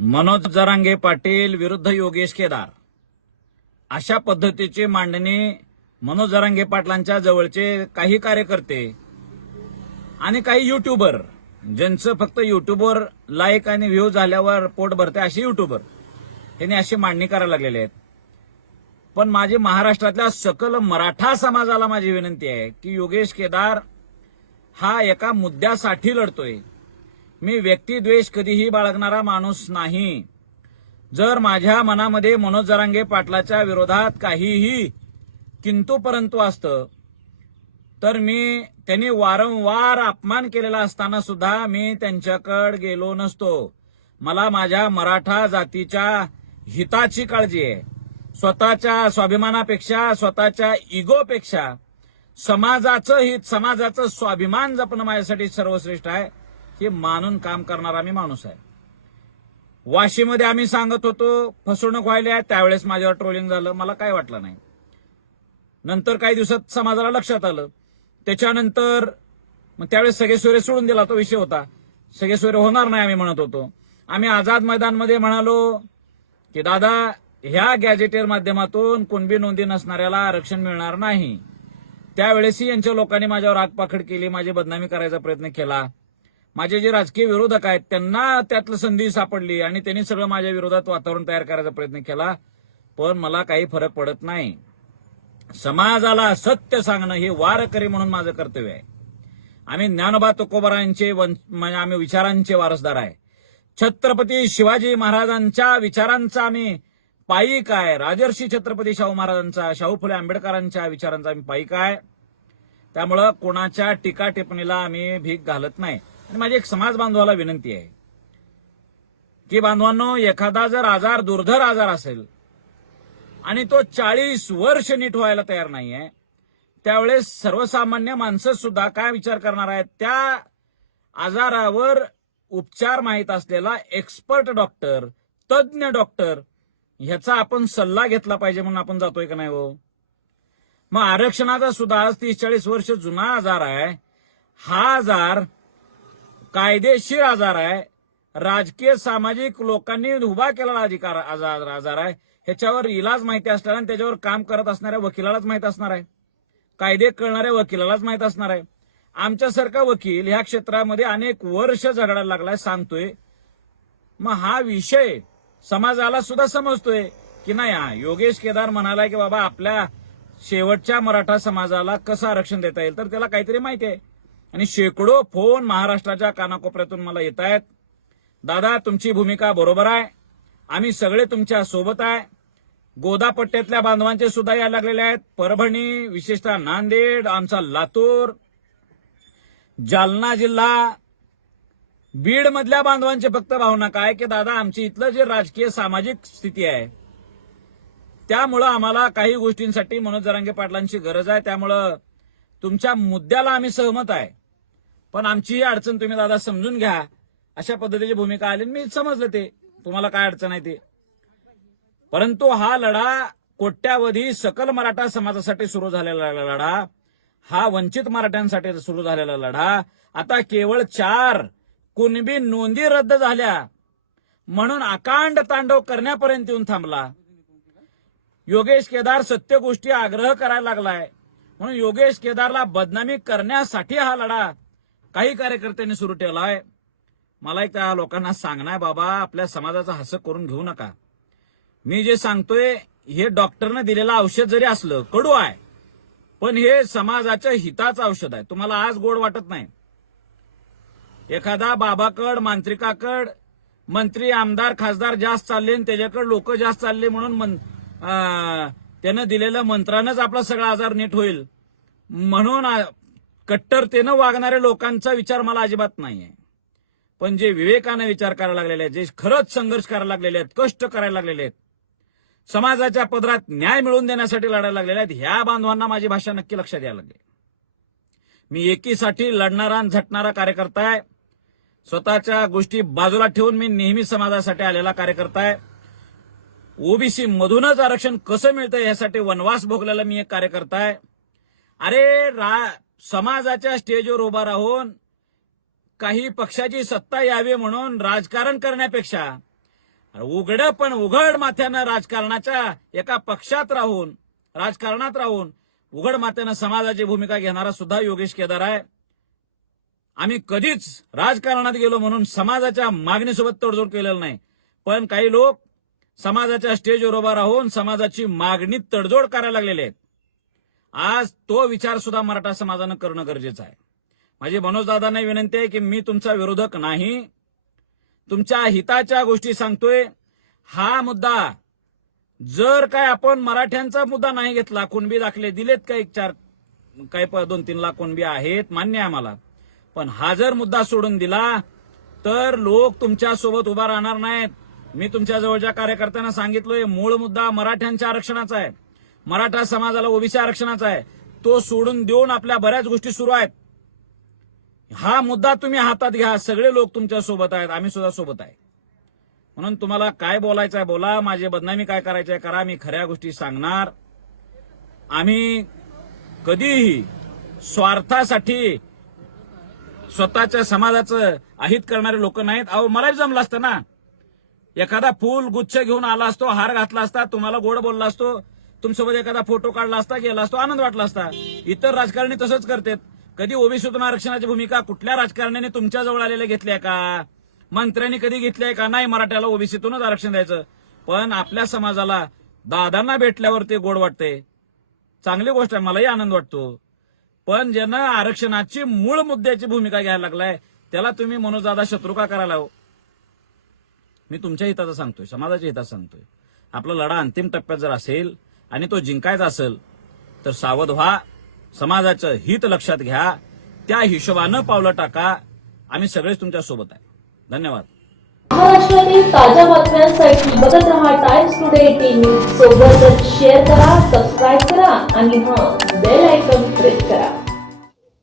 मनोज जरांगे पाटील विरुद्ध योगेश केदार अशा पद्धतीची मांडणी मनोज जरांगे पाटलांच्या जवळचे काही कार्यकर्ते आणि काही युट्यूबर, ज्यांचं फक्त युट्यूबवर लाईक आणि व्ह्यू झाल्यावर पोट भरते असे युट्यूबर, त्यांनी अशी मांडणी करायला लागलेले आहेत. पण माझी महाराष्ट्रातल्या सकल मराठा समाजाला माझी विनंती आहे की योगेश केदार हा एका मुद्द्यासाठी लढतोय. मी व्यक्तिद्वेष कधीही बाळगणारा माणूस नाही. जर माझ्या मनामध्ये मनोज जरांगे पाटलाच्या विरोधात काहीही किंतु परंतु असतं तर मी त्यांनी वारंवार अपमान केलेला असताना सुद्धा मी त्यांच्याकडे गेलो नसतो. मला माझ्या मराठा जातीच्या हिताची काळजी आहे. स्वतःच्या स्वाभिमानापेक्षा, स्वतःच्या इगोपेक्षा समाजाचं हित, समाजाचं स्वाभिमान जपणं माझ्यासाठी सर्वश्रेष्ठ आहे. हे मानून काम करणारा मी माणूस आहे. वाशीमध्ये आम्ही सांगत होतो फसवणूक व्हायली आहे, त्यावेळेस माझ्यावर ट्रोलिंग झालं, मला काय वाटलं नाही. नंतर काही दिवसात समाजाला लक्षात आलं. त्याच्यानंतर मग त्यावेळेस सगळे सोयरे सोडून दिला, तो विषय होता. सगळे सोयरे होणार नाही आम्ही म्हणत होतो. आम्ही आझाद मैदानमध्ये म्हणालो की दादा, ह्या गॅजेटेर माध्यमातून कुणबी नोंदी नसणाऱ्याला आरक्षण मिळणार नाही. त्यावेळेसही यांच्या लोकांनी माझ्यावर आगपाखड केली, माझी बदनामी करायचा प्रयत्न केला. माझे जे राजकीय विरोधक आहेत त्यांना त्यातलं संधी सापडली आणि त्यांनी सगळं माझ्या विरोधात वातावरण तयार करायचा प्रयत्न केला. पण मला काही फरक पडत नाही. समाजाला सत्य सांगणं हे वारकरी म्हणून माझं कर्तव्य आहे. आम्ही ज्ञानोबा तुकोबारांचे म्हणजे आम्ही विचारांचे वारसदार आहे. छत्रपती शिवाजी महाराजांच्या विचारांचा आम्ही पाईक आहे. राजर्षी छत्रपती शाहू महाराजांचा, शाहू फुले आंबेडकरांच्या विचारांचा आम्ही पाईक आहे. त्यामुळं कोणाच्या टीका टिप्पणीला आम्ही भीक घालत नाही. आणि माझी एक समाज बांधवाला विनंती आहे की बांधवांनो, एखादा जर आजार, दुर्धर आजार असेल आणि तो 40 वर्ष नीट व्हायला तयार नाहीये, त्यावेळेस सर्वसामान्य माणसं सुद्धा काय विचार करणार आहेत? त्या आजारावर उपचार माहीत असलेला एक्सपर्ट डॉक्टर, तज्ज्ञ डॉक्टर ह्याचा आपण सल्ला घेतला पाहिजे म्हणून आपण जातोय का नाही हो? मग आरक्षणाचा सुद्धा 30-40 वर्ष जुना आजार आहे. हा आजार कायदेशीर आजार आहे. राजकीय सामाजिक लोकांनी उभा केलेला आजार आहे. ह्याच्यावर इलाज माहिती असणार आणि त्याच्यावर काम करत असणाऱ्या वकिलालाच माहित असणार आहे. कायदे कळणाऱ्या वकिलालाच माहित असणार आहे. आमच्यासारखा वकील ह्या क्षेत्रामध्ये अनेक वर्ष झगडायला लागलाय, सांगतोय. मग हा विषय समाजाला सुद्धा समजतोय की नाही. योगेश केदार म्हणालाय की बाबा आपल्या शेवटच्या मराठा समाजाला कसं आरक्षण देता येईल, तर त्याला काहीतरी माहिती आहे. आणि शेकडो फोन महाराष्ट्राच्या कानाकोपऱ्यातून मला येत आहेत. दादा, तुमची भूमिका बरोबर आहे, आम्ही सगळे तुमच्या सोबत आहे. गोदापट्ट्यातल्या बांधवांचे सुद्धा यायला लागलेले आहेत. परभणी, विशेषतः नांदेड, आमचा लातूर, जालना जिल्हा, बीड मधल्या बांधवांचे फक्त भावना काय की दादा, आमची इथलं जे राजकीय सामाजिक स्थिती आहे त्यामुळं आम्हाला काही गोष्टींसाठी मनोज जरांगे पाटलांची गरज आहे. त्यामुळं तुमच्या मुद्द्याला आम्ही सहमत आहे, पण आमची ही अडचण तुम्ही दादा समजून घ्या. अशा पद्धतीची भूमिका आली. मी समजलं ते तुम्हाला काय अडचण आहे ते. परंतु हा लढा कोट्यावधी सकल मराठा समाजासाठी सुरू झालेला लढा, हा वंचित मराठ्यांसाठी सुरू झालेला लढा आता केवळ 4 कुणबी नोंदी रद्द झाल्या म्हणून अकांड तांडव करण्यापर्यंत येऊन थांबला. योगेश केदार सत्य गोष्टी आग्रह करायला लागलाय म्हणून योगेश केदारला बदनामी करण्यासाठी हा लढा काही कार्यकर्त्यांनी सुरू ठेवलाय. मला एक त्या लोकांना सांगणार, बाबा आपल्या समाजाचा हसं करून घेऊ नका. मी जे सांगतोय हे डॉक्टरने दिलेलं औषध जरी असलं, कडू आहे, पण हे समाजाच्या हिताचं औषध आहे. तुम्हाला आज गोड वाटत नाही. एखादा बाबाकड, मांत्रिकाकड, मंत्री, आमदार, खासदार जास्त चालले आणि त्याच्याकडे लोक जास्त चालले म्हणून त्यानं दिलेल्या मंत्रानंच आपला सगळा आजार नीट होईल म्हणून कट्टरतेनं वागणाऱ्या लोकांचा विचार मला अजिबात नाहीये. पण जे विवेकानं विचार करायला लागलेले आहेत, जे खरंच संघर्ष करायला लागलेले आहेत, कष्ट करायला लागलेले आहेत, समाजाच्या पदरात न्याय मिळवून देण्यासाठी लढायला लागलेले आहेत, ह्या बांधवांना माझी भाषा नक्की लक्षात यायला लागली. मी एकीसाठी लढणारा आणि झटणारा कार्यकर्ता आहे. स्वतःच्या गोष्टी बाजूला ठेवून मी नेहमी समाजासाठी आलेला कार्यकर्ता आहे. ओबीसी मधूनच आरक्षण कसं मिळतं यासाठी वनवास भोगलेला मी एक कार्यकर्ता आहे. अरे समाजाच्या स्टेजवर उभा राहून काही पक्षाची सत्ता यावी म्हणून राजकारण करण्यापेक्षा उघड पण उघड माथ्यानं राजकारणाच्या एका पक्षात राहून राजकारणात राहून उघड माथ्यानं समाजाची भूमिका घेणारा सुद्धा योगेश केदार आहे. आम्ही कधीच राजकारणात गेलो म्हणून समाजाच्या मागणीसोबत तडजोड केलेलं नाही. पण काही लोक समाजाच्या स्टेजवर उभा राहून समाजाची मागणी तडजोड करायला लागलेले आहेत. आज तो विचार सुद्धा मराठा समाजानं करणं गरजेचं आहे. माझी मनोजदादांना विनंती आहे की मी तुमचा विरोधक नाही, तुमच्या हिताच्या गोष्टी सांगतोय. हा मुद्दा जर काय आपण मराठ्यांचा मुद्दा नाही घेतला, कुणबी दाखले दिलेत काही 2-3 लाख कुणबी आहेत, मान्य आहे आम्हाला. पण हा जर मुद्दा सोडून दिला तर लोक तुमच्या सोबत उभा राहणार नाहीत. मी तुमच्या जवळच्या कार्यकर्त्यांना सांगितलोय, मूळ मुद्दा मराठ्यांच्या आरक्षणाचा आहे, मराठा समाजाला ओबीसी आरक्षणाचा आहे. तो सोडून देऊन आपल्या बऱ्याच गोष्टी सुरू आहेत. हा मुद्दा तुम्ही हातात घ्या. सगळे लोक तुमच्या सोबत आहेत, आम्ही सुद्धा सोबत आहे. म्हणून तुम्हाला काय बोलायचं आहे बोला, माझी बदनामी काय करायची आहे करा, मी खऱ्या गोष्टी सांगणार. आम्ही कधीही स्वार्थासाठी स्वतःच्या समाजाचं अहित करणारे लोक नाहीत. अहो मलाही जमलं असतं ना, एखादा फूल गुच्छ घेऊन आला असतो, हार घातला असता, तुम्हाला गोड बोलला असतो, तुमच्यासोबत एखादा फोटो काढला असता, गेला असतो, आनंद वाटला असता. इतर राजकारणी तसंच करतात. कधी ओबीसीतून आरक्षणाची भूमिका कुठल्या राजकारण्याने तुमच्या जवळ आलेल्या घेतल्या का? मंत्र्यांनी कधी घेतल्याय का? नाही, मराठ्याला ओबीसीतूनच आरक्षण द्यायचं. पण आपल्या समाजाला दादांना भेटल्यावर ते गोड वाटते, चांगली गोष्ट आहे, मलाही आनंद वाटतो. पण ज्यानं आरक्षणाची मूळ मुद्द्याची भूमिका घ्यायला लागलाय त्याला तुम्ही मनोजदादा शत्रू का करायला हो? मी तुमच्या हिताचं सांगतोय, समाजाच्या हिताचं सांगतोय. आपला लढा अंतिम टप्प्यात जर असेल आणि तो जिंकायचा असेल तर सावध व्हा, समाजाचं हित लक्षात घ्या, त्या हिशोबानं पावलं टाका. आम्ही सगळेच तुमच्या सोबत आहे. धन्यवाद. महाराष्ट्रातील ताज्या बातम्यांसाठी बघत रहा टाइम्स टुडे 18 सोबतच शेअर करा, सबस्क्राईब करा आणि बेल आयकॉन प्रेस करा.